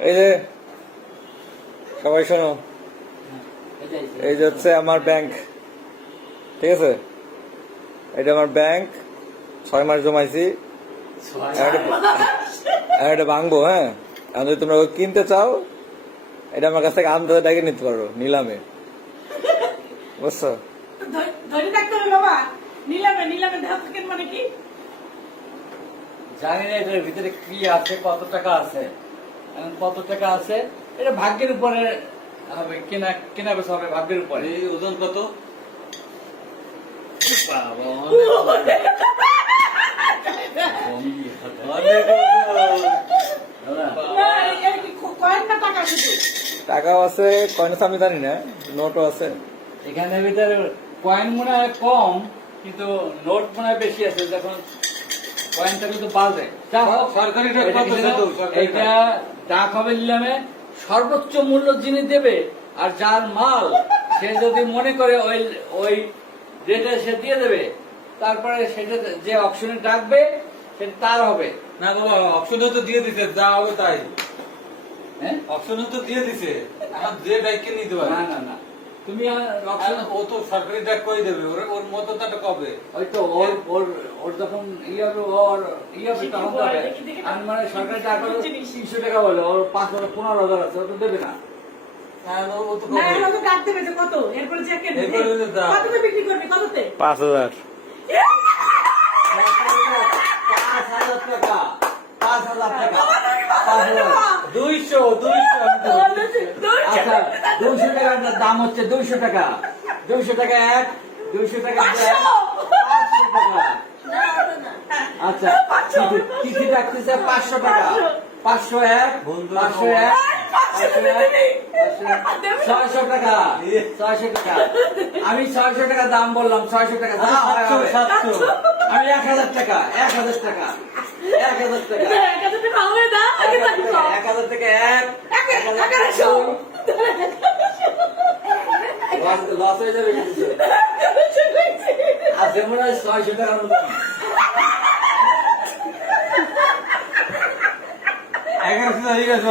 এই যে সবাই শোনো। এই যে হচ্ছে আমার ব্যাংক ঠিক আছে? এটা আমার ব্যাংক ছয় মাস জমাইছি। এটা- ভাঙবো হ্যাঁ? আর যদি তোমরা ওকে কিনতে চাও এটা আমার কাছ থেকে আনতে ডাকে নিতে পারো নিলামে। বুঝছ? নিলামে নিলামে মানে কি? জানি না এটার ভিতরে কি আছে কত টাকা আছে। এখন কত টাকা আছে? এটা ভাগ্যের উপরে হবে কেনা কেনা বেচা হবে ভাগ্যের উপরে। এই ওজন কত? টাকাও আছে কয়েন আমি জানি না নোটও আছে। এখানে ভিতরে কয়েন মনে হয় কম কিন্তু নোট মনে হয় বেশি আছে যখন কয়েনটা কিন্তু সরকারিটা এটা ডাক হবে নিলামে সর্বোচ্চ মূল্য যিনি দেবে আর যার মাল সে যদি মনে করে ওই ওই রেটে সে দিয়ে দেবে তারপরে সেটা যে অপশনে ডাকবে সেটা তার হবে। না বাবা অপশনে তো দিয়ে দিছে যা হবে তাই। হ্যাঁ? অপশনে তো দিয়ে দিছে। এখন যে ডাইকে নিতে পারে না না না। তুমি ও তো সরকারি করে দেবে? ওর ওর মতো তো কবে? ওই তো ওর ওর ওর যখন ইয়ে হবে ওর ইয়ে হবে তখন? দেবে দেখি। মানে সরকারি টাকা তিনশো টাকা বলে ওর পাঁচ হাজার পনেরো হাজার আছে ও তো দেবে না। পাঁচ হাজার। পাঁচ হাজার টাকা। পাঁচ হাজার টাকা। দুইশো দুইশো। দুইশো টাকার দাম হচ্ছে দুইশো টাকা। দুইশো টাকা এক দুইশো টাকা পাঁচশো। আচ্ছা তিথি রাখতেছে পাঁচশো টাকা। পাঁচশো। এক বন্ধু পাঁচশো এক। ছয়শো টাকা ছয়শো টাকা। আমি ছয়শো টাকা দাম বললাম ছয়শো টাকা হয় সাতশো। আমি এক হাজার টাকা এক হাজার টাকা এক হাজার টাকা। এক হাজার টাকা এক হাজার টাকা, এক হাজার এগারোশো। লস- লস হয়ে যাবে আছে মনে হয় ছয়শো টাকার মতো এগারোশো হয়ে গেছে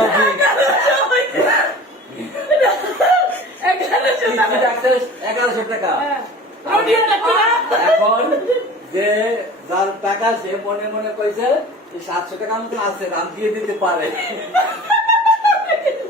এগারোশো টাকা। হ্যাঁ। এখন যে যার টাকা সে মনে মনে কইছে সাতশো টাকা মতো আছে দাম দিয়ে দিতে পারে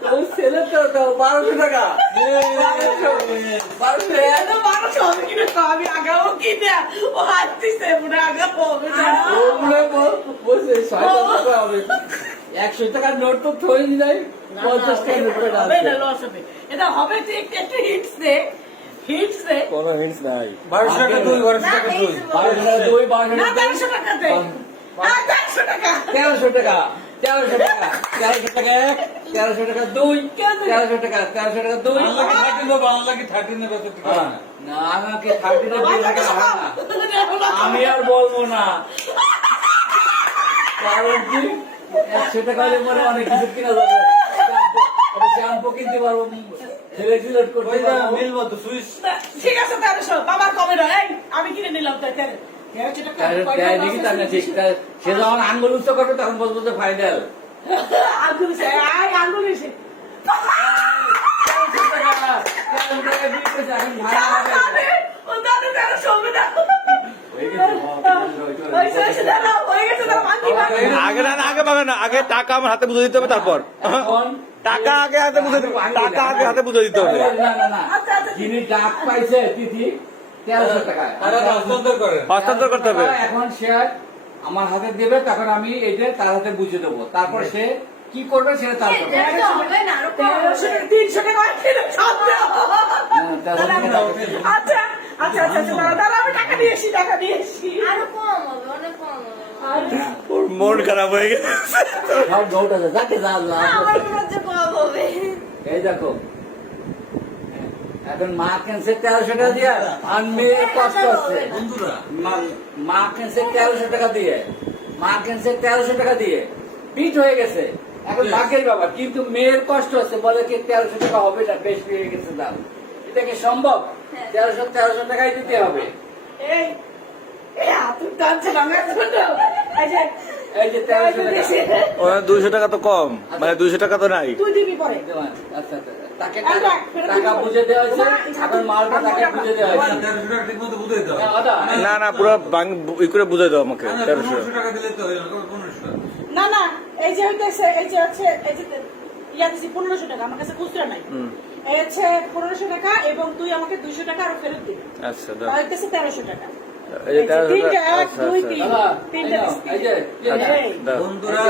তো- তো ছেলে তো তো বারোশো টাকা। বারোশো বারোশো এত বারোশো হবে কিনা আমি আগাবো কিনা। ও হাসতিছে মনে আগাবো হবে না। ওগুলো বল- বলছে ছয় টাকা হবে। একশো টাকার নোট তো থই নাই পঞ্চাশ উপরে হবে লস হবে। এটা হবে যে একটু হিটস দে কোনো হিন্স নাই। বারোশো টাকা দুই বারোশো টাকা দুই। বারোশো টাকা দুই বারোশো টাকা। তেরোশো টাকা। তেরোশো টাকা তেরোশো টাকা এক তেরোশো টাকা দুই তেরোশো টাকা তেরোশো টাকা দুই। থার্টি নেব বাংলা থার্টি নেবে ঠিক। না আমাকে থার্টি না দুই টাকা হয় না। আমি আর বলব না। কারণ কি? একশো টাকা হলে মনে অনেক কিছু কিনা যাবে। শ্যাম্পু কিনতে পারব রেগুলেট করতে ওই যে পারব। মিলবো তো সুইচ। ঠিক আছে তেরোশো। বাবার কমে নয় আমি কিনে নিলাম তাই তেরো। সে যখন আঙ্গুল উচ্চ করবে তখন বলব যে ফাইনাল হয়ে হয়ে। আগে না না, আগে পাবে না আগে টাকা আমার হাতে বুঝে দিতে হবে তারপর টাকা আগে হাতে বুঝে দিতে টাকা আগে হাতে বুঝে দিতে হবে না না না আচ্ছা, আচ্ছা, যিনি ডাক পাইছে তিথি তেরোশো টাকায় হস্তান্তর করতে হবে। এখন সে আমার হাতে দেবে তখন আমি এইটা তার হাতে বুঝে দেবো। তারপর সে কি করবে সেটা তার তিনশো টাকা। হ্যাঁ, তেরোশো দাদা, টাকা। আচ্ছা আচ্ছা দাদা, দাদা আমি টাকা দিয়ে টাকা দিয়ে আরও কম হবে অনেক কম হবে। ওর মন খারাপ হয়ে গেছে। সব দৌড় যাকে যা যা। আমার মনে হচ্ছে কম হবে। এই দেখো এখন মা কিনছে তেরোশো টাকা দিয়ে আর মেয়ে কষ্ট হচ্ছে। বন্ধুরা। মা- কিনছে তেরোশো টাকা দিয়ে মা কিনছে তেরোশো টাকা দিয়ে। পিট হয়ে গেছে। এখন. ভাগের বাবা কিন্তু মেয়ের কষ্ট হচ্ছে বলে কি তেরোশো টাকা হবে না বেশ হয়ে গেছে দাম। এটা কি সম্ভব? হ্যাঁ। তেরোশো তেরোশো টাকাই দিতে হবে। দুইশো টাকা তো কম মানে দুইশো টাকা তো নাই। তুই দিবি পরে। আচ্ছা আচ্ছা। তাকে টাকা-। বুঝে দেওয়া হয়েছে এখন মালটা তাকে বুঝে দেওয়া হয়েছে দাও হ্যাঁ। না না পুরো ই করে বুঝাই দাও আমাকে না, না, তেরোশো টাকা দিলে তো হয়ে। না না এই যে হইতেছে এই যে হচ্ছে এই যে ইয়া দিছি পনেরোশো টাকা আমার কাছে খুচরা নাই এই হচ্ছে পনেরোশো টাকা এবং তুই আমাকে দুইশো টাকা আরও ফেরত দিবি আচ্ছা হইতেছে তেরোশো টাকা বন্ধুরা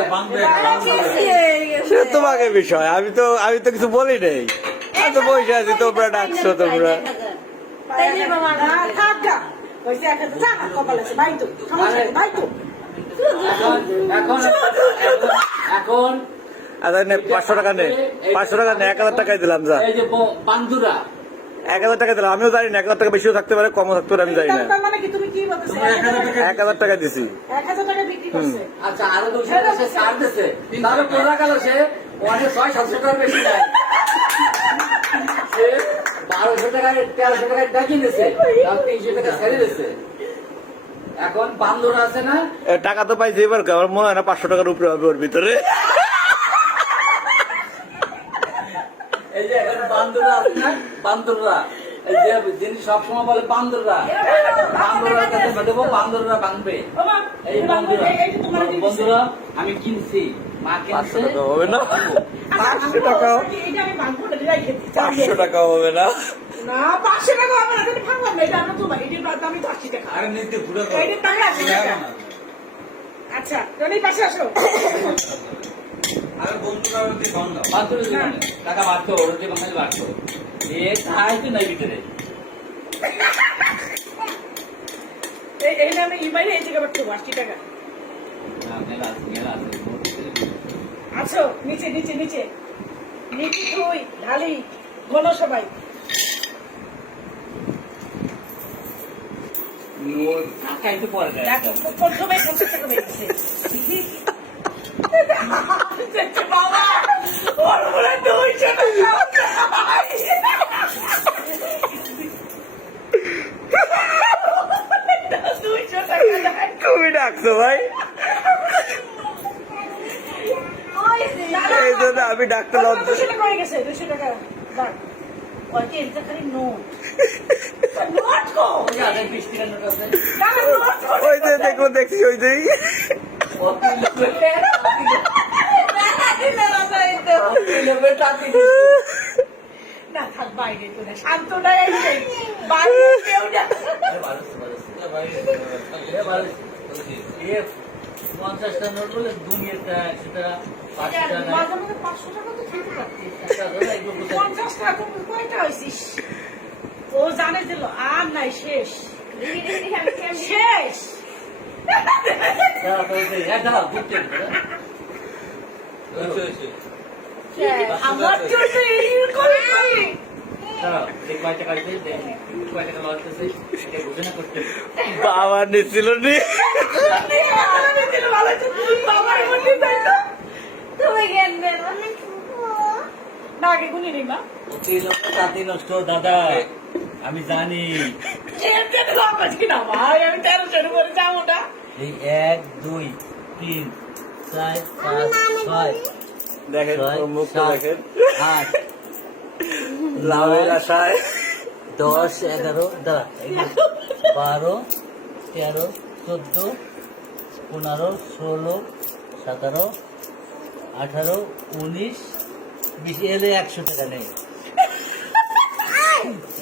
সে তোমাকে বিষয় আমি তো আমি তো কিছু বলি নাই। আমি তো বসে আছি তোমরা ডাকছো তোমরা। নেই। এখন আচ্ছা নে পাঁচশো টাকা নে পাঁচশো টাকা নে এক হাজার টাকাই দিলাম যা। এই যে ব- বান্দুরা এক হাজার টাকা দিলাম। আমিও জানি না এক হাজার টাকা বেশিও থাকতে পারে কমও থাকতে পারে আমি জানি না। মানে এক হাজার টাকা- দিছি। টাকা আচ্ছা আরও দুশো ছাড় দিছে। তাহলে বোঝা গেল সে অনেক ছয় সাতশো টাকার বেশি দেয়। বারোশো টাকায় তেরোশো টাকায় ডাকি দিছে তিনশো টাকা ছেড়ে দিছে। এখন বান্দুরা আছে না? টাকা তো পাইছি এবার আমার মনে হয় না পাঁচশো টাকার উপরে হবে ওর ভিতরে। এই যে এখন বান্দুরা আছে না? বান্দুররা। এই যে যিনি সবসময় বলে বান্দুররা। বান্দুরার কাছে দেবো? বান্দুররা ভাঙবে। এই এই বন্ধুরা আমি কিনছি। মা কিনছে। হবে না? আচ্ছা, পাঁচশো টাকা বলছি, এটা আমি ভাঙবো না, এটাই খেতে চাই। পাঁচশো টাকা হবে না? না, পাঁচশো টাকা হবে না, তাহলে ভাঙলাম না, এটা আমরা তোমার, এটার দাম তো আশি টাকা। আরে নিতে ঘুরে করো। এইটার আশি টাকা। আচ্ছা, রনি, পাশে আসো। টাকা বাড়তো ওর যে বাঙালি বাড়তো এ খায় নাই ভিতরে এই- এই নামে ইমাইলে এই জায়গা পাঠাবো, আশি টাকা। না, মেলা আছে, মেলা আছে। আছো, নিচে, নিচে, নিচে। নিচে তুই, ঢালি, গোনো সবাই। টাকা একটু পরে। দেখো, প্রথমে পঞ্চাশ টাকা বেরিয়েছে। দেখছ বাবা, ওর মনে হয় দুইশো টাকা। দুইশো টাকা দেয়। তুমি ডাকছো ভাই এই জন্য আমি ডাকতে লজ্জা দুশো টাকা হয়ে গেছে, দুশো টাকা। দাঁড়। ওই যে এটা খালি নোট। নোট কো? ওই যে আগে বিশ টাকার নোট আছে। না, না, নোট কো? ওই যে দেখো দেখছি ওই যে। না, থাক বাইরে তো না। শান্ত না এই যে। বাইরে কেউ না। পঞ্চাশটা নোট বলে দুনিয়াটা একশো টাকা পাঁচশো টাকা নেয়। মাঝে মাঝে পাঁচশো টাকা তো খেতে পারতিস। টাকা ধরে এগুলো কোথায়- পঞ্চাশ টাকা কয়টা হয়েছিস ও জানে দিল আর নাই শেষ শেষ হয়েছে। আমার জন্য বাবা নিছিল নি। নষ্ট দাদা আমি জানি। এই এক দুই তিন চার পাঁচ ছয় দেখেন মুখটা দেখেন। আট লাভের আশায় দশ এগারো দাঁড়া বারো তেরো চোদ্দ পনেরো ষোলো সতেরো আঠারো উনিশ বিশ এলে একশো টাকা নেই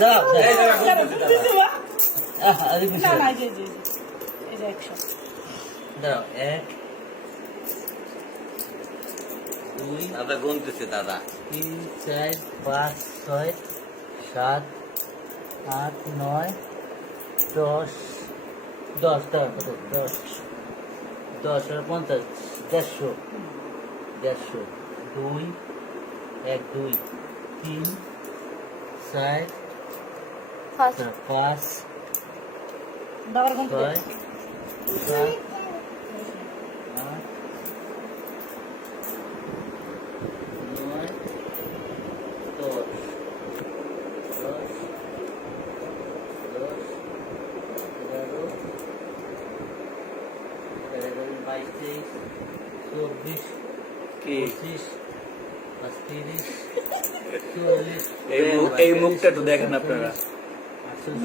দাও, দাও। দুই দাদা গুনতেছে দাদা। তিন চার পাঁচ ছয় সাত আট নয় দশ দশ টাকা কত দশ দশ আর পঞ্চাশ দেড়শো দেড়শো দুই এক দুই তিন চার পাঁচ ছয় সাত আট নয় দশ দশ দশ এগারো এগারো বাইশ তেইশ চব্বিশ পঁচিশ পাঁচ তিরিশ চল্লিশ এই মুখটা একটু দেখেন আপনারা।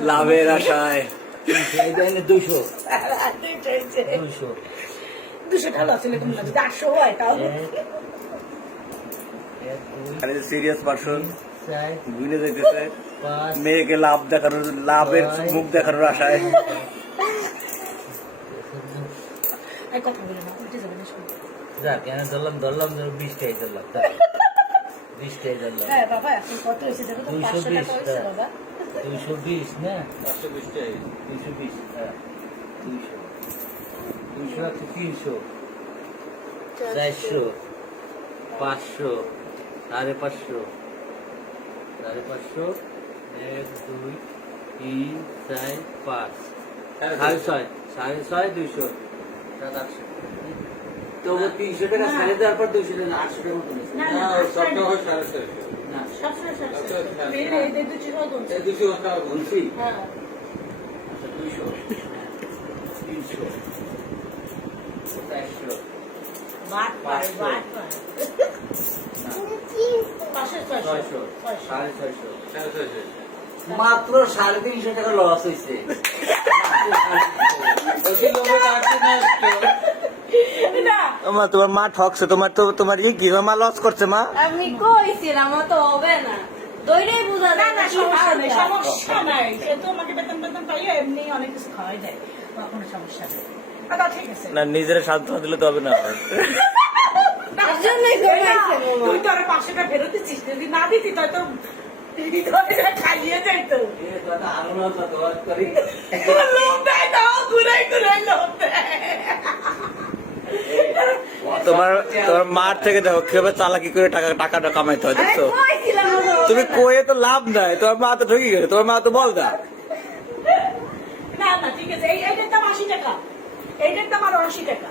লাভের আশায়। দুশো দুশো হয় সিরিয়াস পার্সন মেয়েকে লাভ দেখানোর লাভের মুখ দেখানোর আশায়। এই কথা বলে না উঠে যাবে না শুনতে যাক কেন ধরলাম ধরলাম বিশটাই ধরলাম বিশটাই ধরলাম। হ্যাঁ বাবা এখন কত হয়েছে দেখো তো? পাঁচশো টাকা হয়েছে হ্যাঁ। বাবা। দুইশো বিশ না? পাঁচশো বিশটাই দুইশো বিশ হ্যাঁ। দুইশো। দুইশো একশো তিনশো। চারশো। পাঁচশো সাড়ে পাঁচশো। সাড়ে পাঁচশো এক দুই তিন চার পাঁচ। সাড়ে ছয় সাড়ে ছয় দুইশো। সাত তিনশো টাকা সাড়ে দেওয়ার পর দুইশো টাকা আটশো টাকা মতো না, ছয়শো। সাড়ে ছয়শো। সাড়ে ছয়শো। মাত্র সাড়ে তিনশো টাকা লস হয়েছে মা তোমার মা ঠকছে তোমার তো তোমার ই কি মা লস করছে মা আমি কইছিলাম তো হবে না দইটাই বোঝা না, না, না সমস্যা নেই, সমস্যা নাই। সে তো আমাকে বেতন বেতন পাইয়ে এমনি অনেক কিছু খাওয়াই দেয়। কোনো সমস্যা নেই। ঠিক আছে। না নিজের সান্ত্বনা দিলে তো হবে না। তুই তো আরও পাঁচশো টাকা ফেরত দিচ্ছিস যদি না দিতি তাই তো তোমার তোমার মার থেকে দেখো, কীভাবে চালাকি করে টাকা টাকাটা কামাইতে হয়, দেখছ তুমি। কয়ে তো লাভ নাই, তোমার মা তো ঠকে গেছে, তোমার মা তো বল না ঠিক আছে, এই এইটার দাম আশি টাকা এইটার দাম আরও আশি টাকা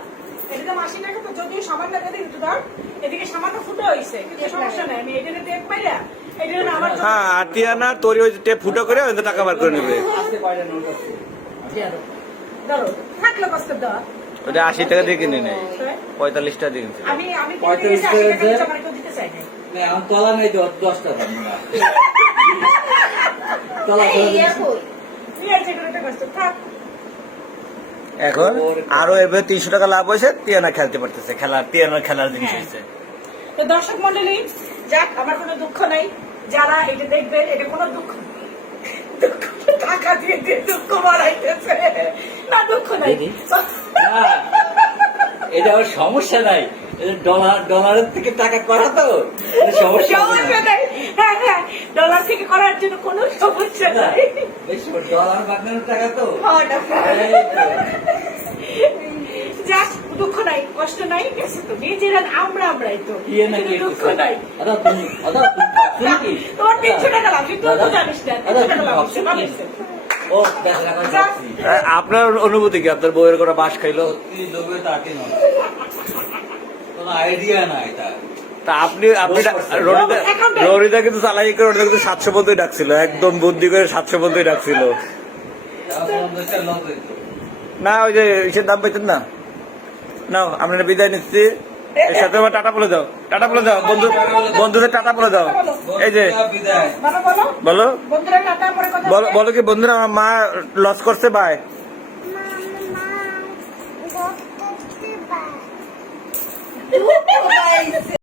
দাম আশি টাকা তো যদিও সামান্য টাকা দিই ধর এদিকে সামান্য ফুটো হয়েছে কিন্তু সমস্যা নাই। আমি এটার টেপ পাইয়া এটার হ্যাঁ আটিয়ানা তোর ওই টেপ ফুটো করে টাকা বার করে নেবে। আসতে পারে নোট আছে? ধরো থাকল কষ্ট দেওয়া। ওটা আশি টাকা দিয়ে কিনে নেয়। পঁয়তাল্লিশ টাকা দিয়ে কিনছে। টাকা দিতে চাই না, তলা নেই দশ- তলা এই তলা ইয়ে কই? তুই আছে এগুলো একটা কষ্ট থাক এখন আরও এবার তিনশো টাকা লাভ হয়েছে টিয়ানা খেলতে পারতেছে। খেলার টিয়ানার খেলার জিনিস হ্যাঁ। হয়েছে। তো দর্শক মন্ডলী যাক আমার কোনো দুঃখ নাই। যারা এটা দেখবেন এটা কোনো দুঃখ টাকা দিয়ে দিয়ে দুঃখ বাড়াইতেছে। না দুঃখ নাই। এটা ওর সমস্যা নাই। ডলার ডলারের থেকে টাকা করা তো। সমস্যা। নাই হ্যাঁ হ্যাঁ ডলার থেকে করার জন্য কোনো সমস্যা নাই। ডলার টাকা তো। হ্যাঁ। যাক দুঃখ নাই কষ্ট নাই গেছে তো। নিজেরা আমরা আমরাই তো দুঃখ নাই। তিনশো টাকা তুই তো জানিস না তিনশো টাকা আপনার অনুভূতি কি? আপনার বউয়ের কোনো বাস খাইলো? আইডিয়া নাই তার। তা আপনি আপনি কিন্তু চালাই করে কিন্তু সাতশো ডাকছিল। একদম বুদ্ধি করে সাতশো ডাকছিল। না ওই যে ইসের দাম না? নাও আপনারা বিদায় নিচ্ছি। এর সাথে আবার টাটা বলে দাও। টাটা বলে দাও। বন্ধু বন্ধুদের টাটা বলে দাও। এই যে বলো। বলো। কি বন্ধুরা আমার মা লস করছে বাই পাইছে।